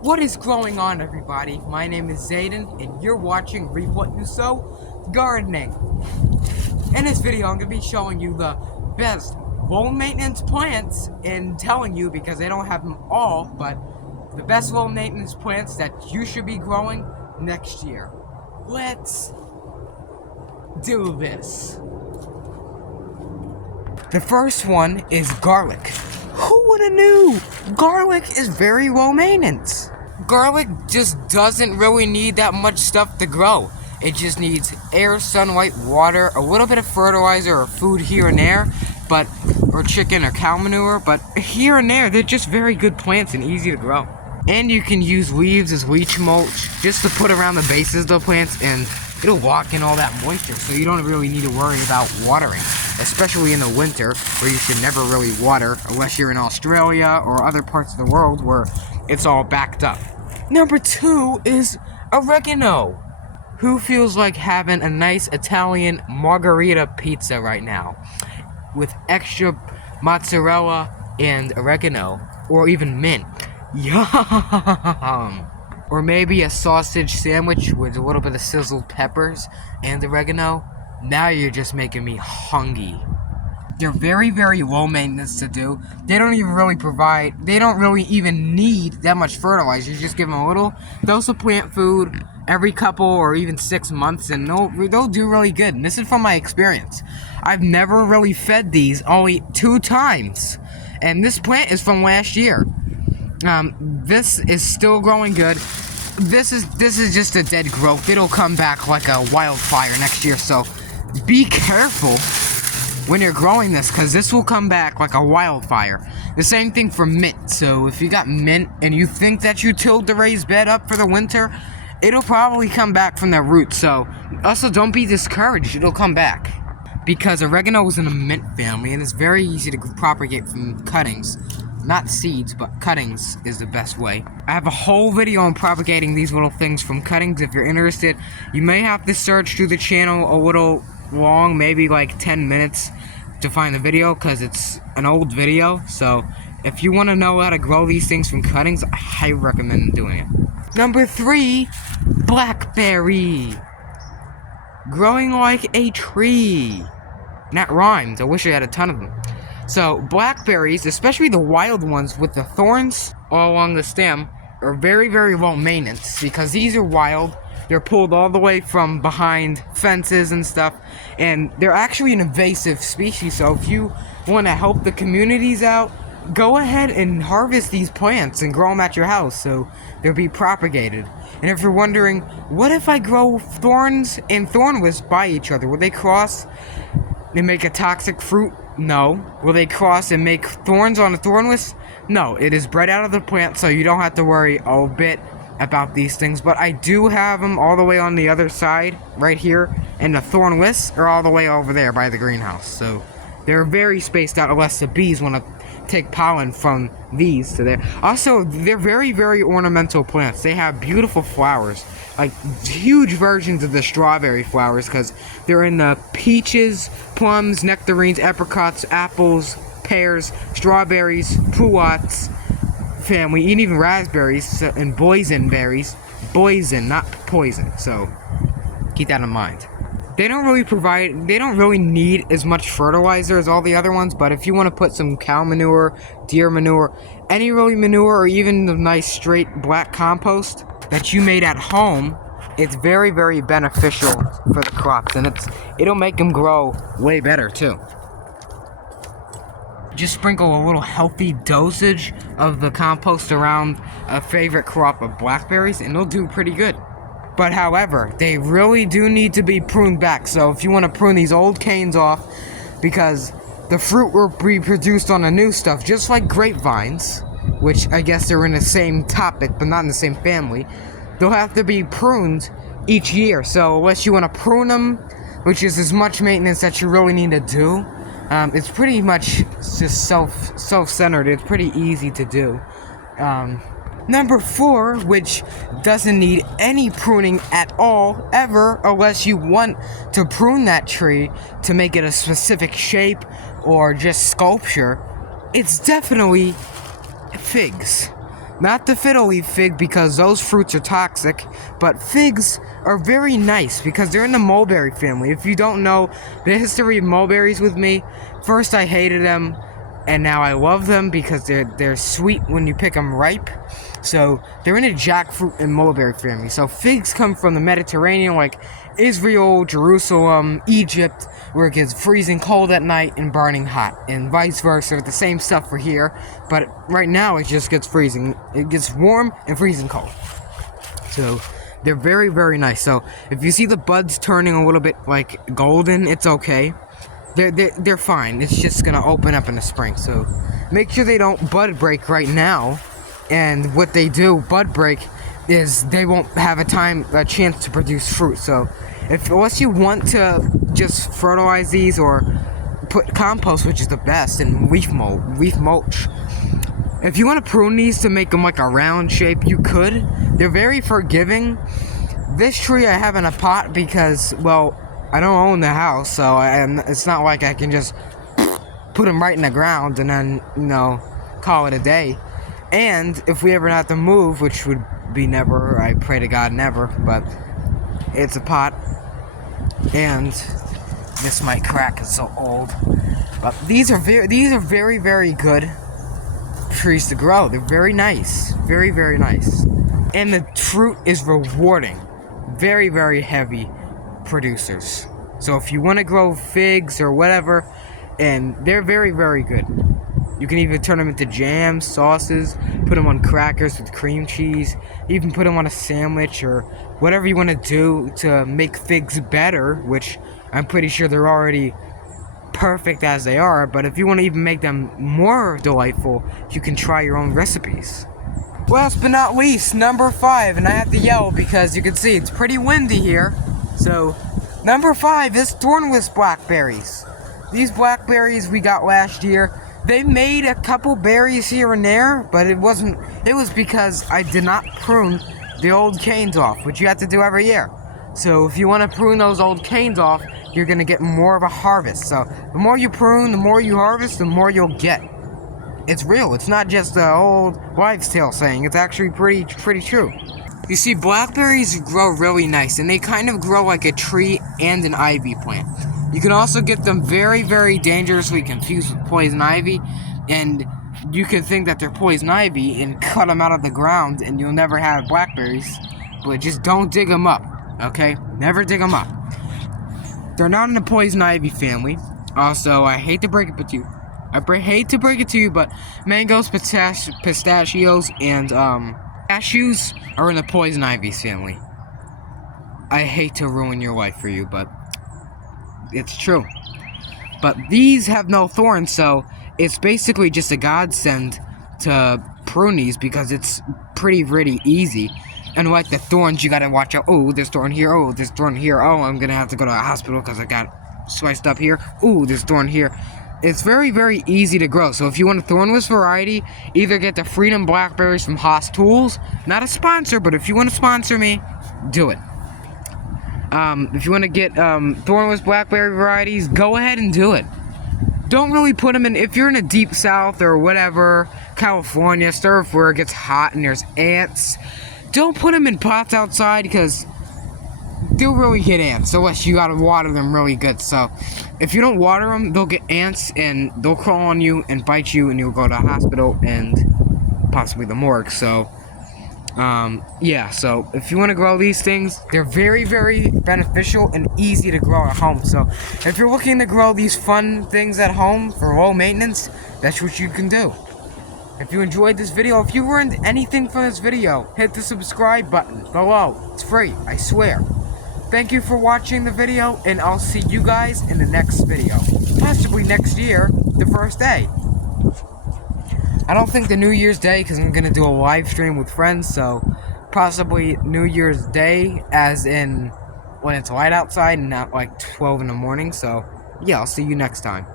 What is going on, everybody? My name is Zayden, and you're watching Reap What You Sow Gardening. In this video, I'm going to be showing you the best low maintenance plants and telling you, because they don't have them all, but the best low maintenance plants that you should be growing next year. Let's do this. The first one is garlic. Who would have knew? Garlic is very low maintenance. Garlic just doesn't really need that much stuff to grow. It just needs air, sunlight, water, a little bit of fertilizer or food here and there, or chicken or cow manure, but here and there, they're just very good plants and easy to grow. And you can use leaves as leach mulch just to put around the bases of the plants, and it'll lock in all that moisture, so you don't really need to worry about watering, especially in the winter, where you should never really water unless you're in Australia or other parts of the world where it's all backed up. Number 2 is oregano. Who feels like having a nice Italian margarita pizza right now with extra mozzarella and oregano, or even mint? Yum! Or maybe a sausage sandwich with a little bit of sizzled peppers and oregano. Now you're just making me hungry. They're very, very low maintenance to do. They don't really even need that much fertilizer. You just give them a little dose of plant food every couple or even 6 months, and they'll do really good. And this is from my experience. I've never really fed these, only 2 times. And this plant is from last year. This is still growing good. This is just a dead growth. It'll come back like a wildfire next year, so be careful when you're growing this, because this will come back like a wildfire. The same thing for mint. So if you got mint and you think that you tilled the raised bed up for the winter, it'll probably come back from the roots. So also don't be discouraged, it'll come back, because oregano is in a mint family and it's very easy to propagate from cuttings. Not seeds, but cuttings is the best way. I have a whole video on propagating these little things from cuttings. If you're interested, you may have to search through the channel a little long, maybe like 10 minutes to find the video, because it's an old video. So if you want to know how to grow these things from cuttings, I highly recommend doing it. Number 3, blackberry. Growing like a tree. And that rhymes. I wish I had a ton of them. So blackberries, especially the wild ones with the thorns all along the stem, are very, very low maintenance, because these are wild. They're pulled all the way from behind fences and stuff, and they're actually an invasive species. So if you want to help the communities out, go ahead and harvest these plants and grow them at your house so they'll be propagated. And if you're wondering, what if I grow thorns and thornwisps by each other? Will they cross and make a toxic fruit? No. Will they cross and make thorns on a thornwisp? No. It is bred out of the plant, so you don't have to worry a bit about these things. But I do have them all the way on the other side, right here, and the thornwisps are all the way over there by the greenhouse. So they're very spaced out, unless the bees want to take pollen from these to there. Also, they're very, very ornamental plants. They have beautiful flowers, like huge versions of the strawberry flowers, because they're in the peaches, plums, nectarines, apricots, apples, pears, strawberries, puats family, and even raspberries and boysenberries. Boysen, not poison. So keep that in mind. They don't really need as much fertilizer as all the other ones, but if you want to put some cow manure, deer manure, any really manure, or even the nice straight black compost that you made at home, it's very, very beneficial for the crops, and it'll make them grow way better too. Just sprinkle a little healthy dosage of the compost around a favorite crop of blackberries, and they'll do pretty good. But however, they really do need to be pruned back. So if you want to prune these old canes off, because the fruit will be produced on the new stuff, just like grapevines, which I guess they're in the same topic, but not in the same family, they'll have to be pruned each year. So unless you want to prune them, which is as much maintenance that you really need to do, it's pretty much just self-centered. It's pretty easy to do. Number 4, which doesn't need any pruning at all, ever, unless you want to prune that tree to make it a specific shape or just sculpture, it's definitely figs. Not the fiddle leaf fig because those fruits are toxic, but figs are very nice because they're in the mulberry family. If you don't know the history of mulberries with me, first I hated them, and now I love them because they're sweet when you pick them ripe. So they're in a jackfruit and mulberry family. So figs come from the Mediterranean, like Israel, Jerusalem, Egypt, where it gets freezing cold at night and burning hot, and vice versa. The same stuff for here, but right now it just gets freezing. It gets warm and freezing cold. So they're very, very nice. So if you see the buds turning a little bit like golden, it's okay. They're fine. It's just gonna open up in the spring. So make sure they don't bud break right now. And what they do, bud break, is they won't have a chance to produce fruit. So unless you want to just fertilize these or put compost, which is the best, and leaf mulch. If you want to prune these to make them like a round shape, you could. They're very forgiving. This tree I have in a pot because, well, I don't own the house, so it's not like I can just put them right in the ground and then, call it a day. And if we ever have to move, which would be never, I pray to God never, but it's a pot, and this might crack, it's so old. But these are very, very good trees to grow. They're very nice, very, very nice, and the fruit is rewarding. Very, very heavy producers. So if you want to grow figs or whatever, and they're very, very good. You can even turn them into jams, sauces, put them on crackers with cream cheese, even put them on a sandwich or whatever you want to do to make figs better, which I'm pretty sure they're already perfect as they are, but if you want to even make them more delightful, you can try your own recipes. Last but not least, number 5, and I have to yell because you can see it's pretty windy here. So, number 5 is thornless blackberries. These blackberries we got last year. They made a couple berries here and there, but it was because I did not prune the old canes off, which you have to do every year. So if you want to prune those old canes off, you're going to get more of a harvest. So the more you prune, the more you harvest, the more you'll get. It's real. It's not just the old wives' tale saying. It's actually pretty true. You see, blackberries grow really nice, and they kind of grow like a tree and an ivy plant. You can also get them very, very dangerously confused with poison ivy, and you can think that they're poison ivy and cut them out of the ground, and you'll never have blackberries. But just don't dig them up, okay? Never dig them up. They're not in the poison ivy family. Also, I hate to break it to you, but mangoes, pistachios, and cashews are in the poison ivy family. I hate to ruin your life for you, but it's true. But these have no thorns, so it's basically just a godsend to prune these because it's pretty easy. And like the thorns, you gotta watch out. Oh, there's thorn here. Oh, there's thorn here. Oh, I'm gonna have to go to a hospital because I got sliced up here. Oh, there's thorn here. It's very easy to grow. So if you want a thornless variety, either get the Freedom Blackberries from Haas Tools. Not a sponsor, but if you want to sponsor me, do it. If you want to get thornless blackberry varieties, go ahead and do it. Don't really put them in, if you're in a deep south or whatever, California, stuff where it gets hot and there's ants, don't put them in pots outside because they'll really get ants unless you gotta water them really good. So if you don't water them, they'll get ants and they'll crawl on you and bite you, and you'll go to a hospital and possibly the morgue. So yeah, so if you want to grow these things, they're very beneficial and easy to grow at home. So if you're looking to grow these fun things at home for low maintenance, that's what you can do. If you enjoyed this video, if you learned anything from this video, hit the subscribe button below. It's free, I swear. Thank you for watching the video, and I'll see you guys in the next video. Possibly next year, the first day. I don't think the New Year's Day, because I'm going to do a live stream with friends, so possibly New Year's Day, as in when it's light outside and not like 12 in the morning. So yeah, I'll see you next time.